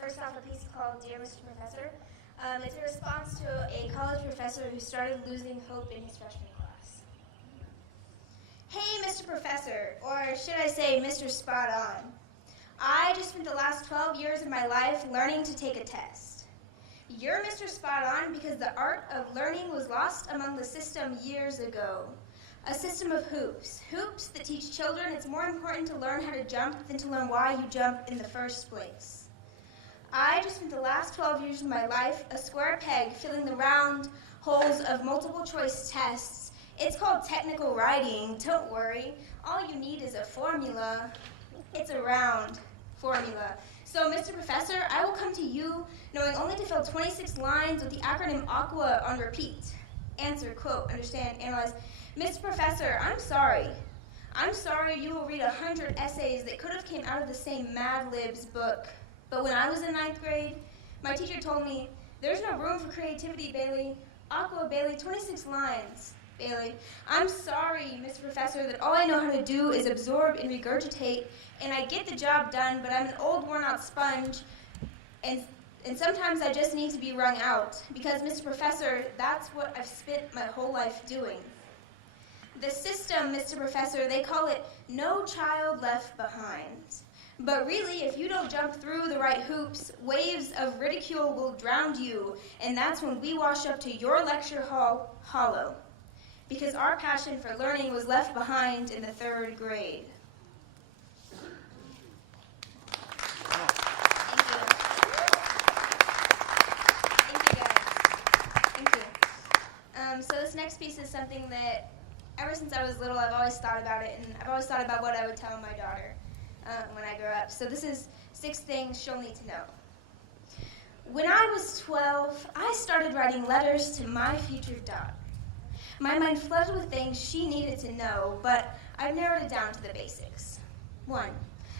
first off a piece called Dear Mr. Professor. It's a response to a college professor who started losing hope in his freshman class. Hey, Mr. Professor, or should I say Mr. Spot On. I just spent the last 12 years of my life learning to take a test. You're Mr. Spot On because the art of learning was lost among the system years ago. A system of hoops. Hoops that teach children it's more important to learn how to jump than to learn why you jump in the first place. I just spent the last 12 years of my life a square peg filling the round holes of multiple choice tests. It's called technical writing. Don't worry. All you need is a formula. It's a round formula. So, Mr. Professor, I will come to you knowing only to fill 26 lines with the acronym AQUA on repeat. Answer, quote, understand, analyze. Mr. Professor, I'm sorry. I'm sorry you will read 100 essays that could have came out of the same Mad Libs book. But when I was in 9th grade, my teacher told me, there's no room for creativity, Bailee. AQUA, Bailee, 26 lines. Bailee, I'm sorry, Mr. Professor, that all I know how to do is absorb and regurgitate, and I get the job done, but I'm an old, worn-out sponge, and sometimes I just need to be wrung out, because, Mr. Professor, that's what I've spent my whole life doing. The system, Mr. Professor, they call it No Child Left Behind. But really, if you don't jump through the right hoops, waves of ridicule will drown you, and that's when we wash up to your lecture hall hollow. Because our passion for learning was left behind in the 3rd grade. Thank you, guys. Thank you. So this next piece is something that, ever since I was little, I've always thought about it, and I've always thought about what I would tell my daughter when I grow up. So this is 6 things she'll need to know. When I was 12, I started writing letters to my future daughter. My mind flooded with things she needed to know, but I've narrowed it down to the basics. 1,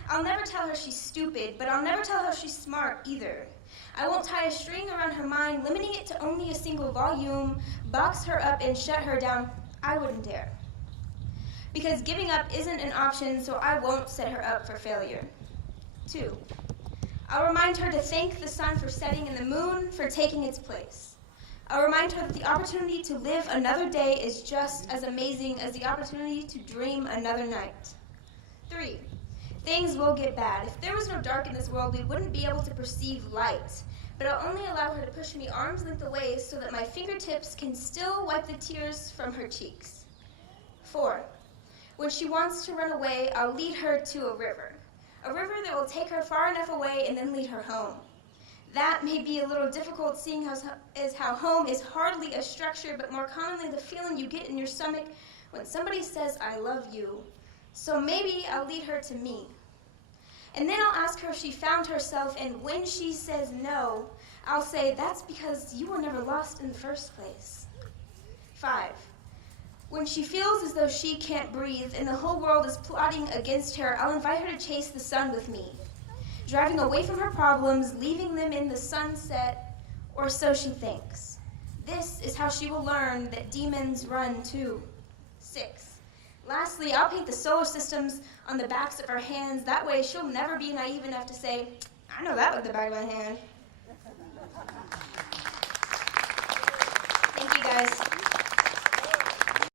I'll never tell her she's stupid, but I'll never tell her she's smart either. I won't tie a string around her mind, limiting it to only a single volume, box her up and shut her down. I wouldn't dare. Because giving up isn't an option, so I won't set her up for failure. 2, I'll remind her to thank the sun for setting and the moon for taking its place. I'll remind her that the opportunity to live another day is just as amazing as the opportunity to dream another night. 3, things will get bad. If there was no dark in this world, we wouldn't be able to perceive light. But I'll only allow her to push me arm's length away so that my fingertips can still wipe the tears from her cheeks. 4, when she wants to run away, I'll lead her to a river that will take her far enough away and then lead her home. That may be a little difficult, seeing as how home is hardly a structure, but more commonly the feeling you get in your stomach when somebody says, I love you. So maybe I'll lead her to me. And then I'll ask her if she found herself, and when she says no, I'll say, that's because you were never lost in the first place. 5, when she feels as though she can't breathe and the whole world is plotting against her, I'll invite her to chase the sun with me. Driving away from her problems, leaving them in the sunset, or so she thinks. This is how she will learn that demons run too. 6, lastly, I'll paint the solar systems on the backs of her hands. That way she'll never be naive enough to say, I know that with the back of my hand. Thank you, guys.